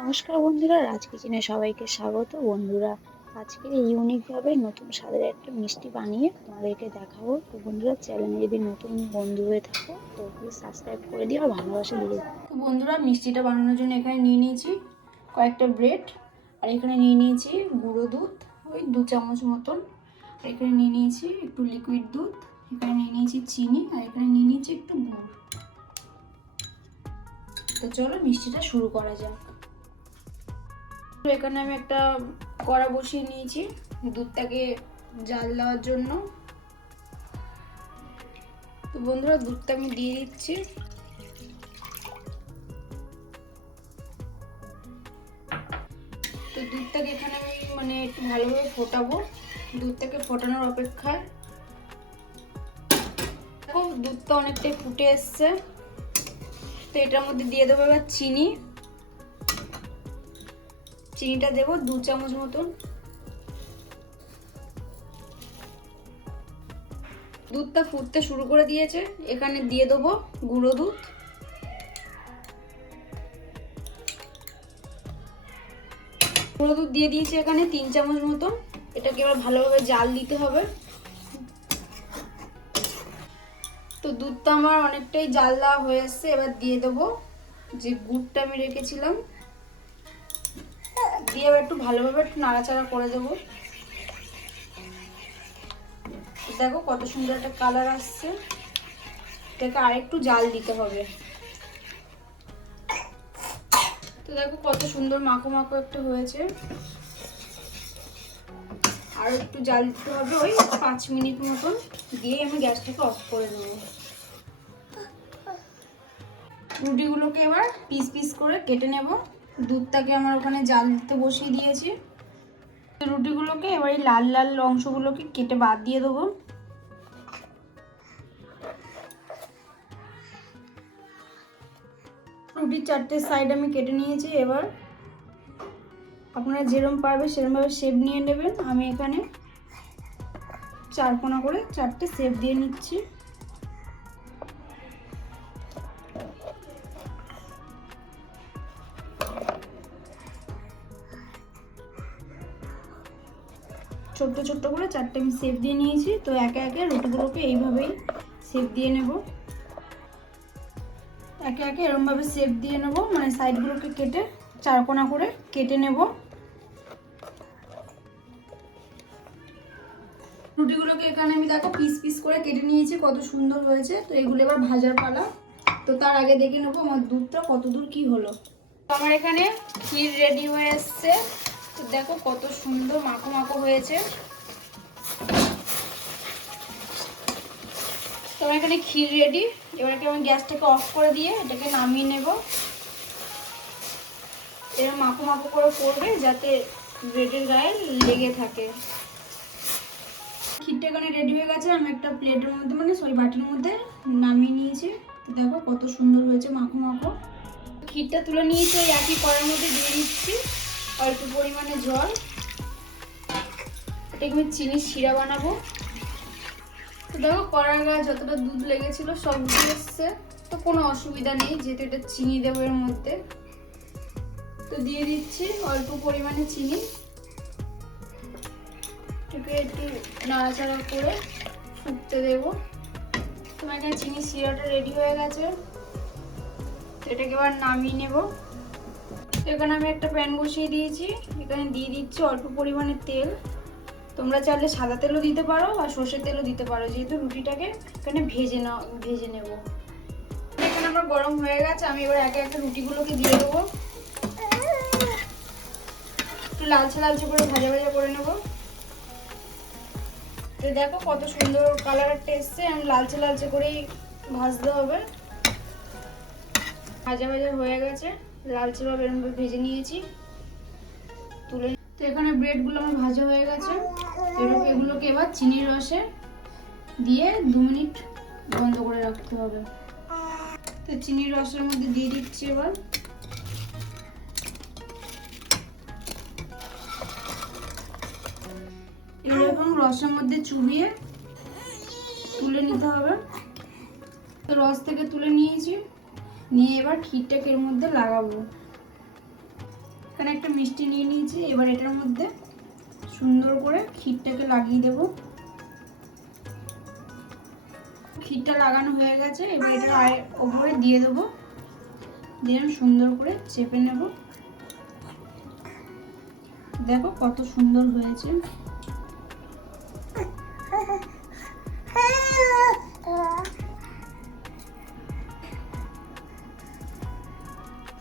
নমস্কার বন্ধুরা, রাজ কিচেনে সবাইকে স্বাগত। বন্ধুরা, আজকের এই ইউনিকভাবে নতুন স্বাদের একটা মিষ্টি বানিয়ে তোমাদেরকে দেখাবো। তো বন্ধুরা, চ্যানেলে যদি নতুন বন্ধু হয়ে থাকো তো প্লিজ সাবস্ক্রাইব করে দিও আর ভালোবাসা দিয়ে। তো বন্ধুরা, মিষ্টিটা বানানোর জন্য এখানে নিয়ে নিয়েছি কয়েকটা ব্রেড, আর এখানে নিয়ে নিয়েছি গুঁড়ো দুধ ওই 2 চামচ মতন, আর এখানে নিয়ে নিয়েছি একটু লিকুইড দুধ, এখানে নিয়ে নিয়েছি চিনি, আর এখানে নিয়ে নিয়েছি একটু গুড়। তো চলো মিষ্টিটা শুরু করা যাক। এখানে আমি একটা কড়া বসিয়ে নিয়েছি দুধটাকে জাল দেওয়ার জন্য। তো বন্ধুরা, দুধটা আমি দিয়ে দিচ্ছি। তো দুধটাকে এখানে আমি একটু ভালোভাবে ফোটাবো, দুধটাকে ফোটানোর অপেক্ষায়। দেখো দুধটা অনেকটাই ফুটে এসছে। তো এটার মধ্যে দিয়ে দেবো এবার চিনিটা দেবো 2 চামচ মতন। দুধটা ফুটতে শুরু করে দিয়েছে, এখানে দিয়ে দেবো গুঁড়ো দুধ। গুঁড়ো দুধ দিয়ে দিয়েছি এখানে 3 চামচ মতন। এটাকে এবার ভালোভাবে জাল দিতে হবে। তো দুধটা আমার অনেকটাই জাল দেওয়া হয়ে এসছে, এবার দিয়ে দেবো যে গুড়টা আমি রেখেছিলাম, দিয়ে এবার একটু ভালোভাবে একটু নাড়াচাড়া করে দেবো। দেখো কত সুন্দর একটা কালার আসছে। এটাকে আরেকটু জাল দিতে হবে। তো দেখো কত সুন্দর মাখো মাখো একটা হয়েছে। আর একটু জাল দিতে হবে ওই 5 মিনিট মতন, দিয়ে আমি গ্যাসটাকে অফ করে দেবো। রুটিগুলোকে এবার পিস পিস করে কেটে নেব। দুধটাকে আমার ওখানে জাল দিতে বসিয়ে দিয়েছি। রুটিগুলোকে এবার এই লাল লাল অংশগুলোকে কেটে বাদ দিয়ে দেবো। রুটির 4টে সাইড আমি কেটে নিয়েছি। এবার আপনারা যেরকম পারবে সেরকমভাবে শেপ নিয়ে নেবেন। আমি এখানে 4 কোণা করে 4টে শেপ দিয়ে নিচ্ছি। ছোট্ট ছোট্ট করে 4টে আমি শেপ দিয়ে নিয়েছি। তো একে একে রুটিগুলোকে এইভাবেই শেপ দিয়ে নেব। একে একে এরকমভাবে শেপ দিয়ে নেব, সাইডগুলোকে কেটে 4 কোণা করে কেটে নেব। রুটিগুলোকে এখানে আমি দেখো পিস পিস করে কেটে নিয়েছি, কত সুন্দর হয়েছে। তো এগুলো এবার ভাজার পালা। তো তার আগে দেখে নেবো আমার দুধটা কত দূর কি হলো। তো আমার এখানে ক্ষীর রেডি হয়ে এসছে। তো দেখো কত সুন্দর মাখো মাখো হয়েছে। তো আমার এখানে ক্ষীর রেডি। এবারকে আমি গ্যাসটাকে অফ করে দিয়ে এটাকে নামিয়ে নেব। এরকম মাখো মাখো করে করবে যাতে ব্রেডের গায়ে লেগে থাকে। ক্ষীরটা এখানে রেডি হয়ে গেছে। আমি একটা প্লেটের মধ্যে বাটির মধ্যে নামিয়ে নিয়েছি। দেখো কত সুন্দর হয়েছে মাখো মাখো। ক্ষীরটা তুলে নিয়েছি, ওই একই কড়ার মধ্যে দিয়ে দিচ্ছি অল্প পরিমাণে জল। এটাকে আমি চিনির শিরা বানাবো। তো দেখো কড়ার গায়ে যতটা দুধ লেগেছিল সব উঠে এসছে। তো কোনো অসুবিধা নেই, যেহেতু এটা চিনি দেবো এর মধ্যে। তো দিয়ে দিচ্ছি অল্প পরিমাণে চিনি। এটাকে একটু নাড়াচাড়া করে ফুটতে দেবো। তোমার এখানে চিনির শিরাটা রেডি হয়ে গেছে। এটাকে এবার নামিয়ে নেব। এখানে আমি একটা প্যান বসিয়ে দিয়েছি, এখানে দিয়ে দিচ্ছি অল্প পরিমাণে তেল। তোমরা চাইলে সাদা তেলও দিতে পারো আর সর্ষের তেলও দিতে পারো, যেহেতু রুটিটাকে এখানে ভেজে নেব। এখানে আমার গরম হয়ে গেছে, আমি এবার একে একে রুটিগুলোকে দিয়ে দেবো। একটু লালচে লালচে করে ভাজা ভাজা করে নেব। তো দেখো কত সুন্দর কালার একটা এসছে। আমি লালচে লালচে করেই ভাজতে হবে। ভাজা ভাজা হয়ে গেছে, লালচে ভাবে এরকম ভেজে নিয়েছি তুলে। তো এখানে ব্রেডগুলো আমার ভাজা হয়ে গেছে। এগুলোকে এবার চিনির রসে দিয়ে 2 মিনিট বন্ধ করে রাখতে হবে। তো চিনির রসের মধ্যে দিয়ে দিচ্ছি এবার। এরকম রসের মধ্যে চুবিয়ে তুলে নিতে হবে। তো রস থেকে তুলে নিয়েছি, নিয়ে এবার ক্ষীরটাকে এর মধ্যে লাগাবো। এখানে একটা মিষ্টি নিয়ে নিয়েছি। এবার এটার মধ্যে সুন্দর করে ক্ষীরটাকে লাগিয়ে দেব। ক্ষীরটা লাগানো হয়ে গেছে, এবার এটা ওপরে দিয়ে দেবো, দিয়ে সুন্দর করে চেপে নেব। দেখো কত সুন্দর হয়েছে।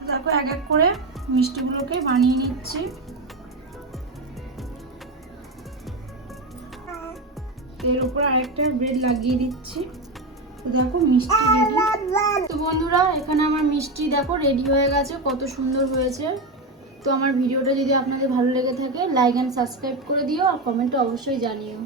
দেখো এক এক করে মিষ্টিগুলোকে বানিয়ে নিচ্ছি। এর উপর আরেকটা ব্রেড লাগিয়ে দিচ্ছি। তো দেখো মিষ্টি রেডি। তো বন্ধুরা এখানে আমার মিষ্টি দেখো রেডি হয়ে গেছে, কত সুন্দর হয়েছে। তো আমার ভিডিওটা যদি আপনাদের ভালো লেগে থাকে লাইক অ্যান্ড সাবস্ক্রাইব করে দিও আর কমেন্টে অবশ্যই জানিও।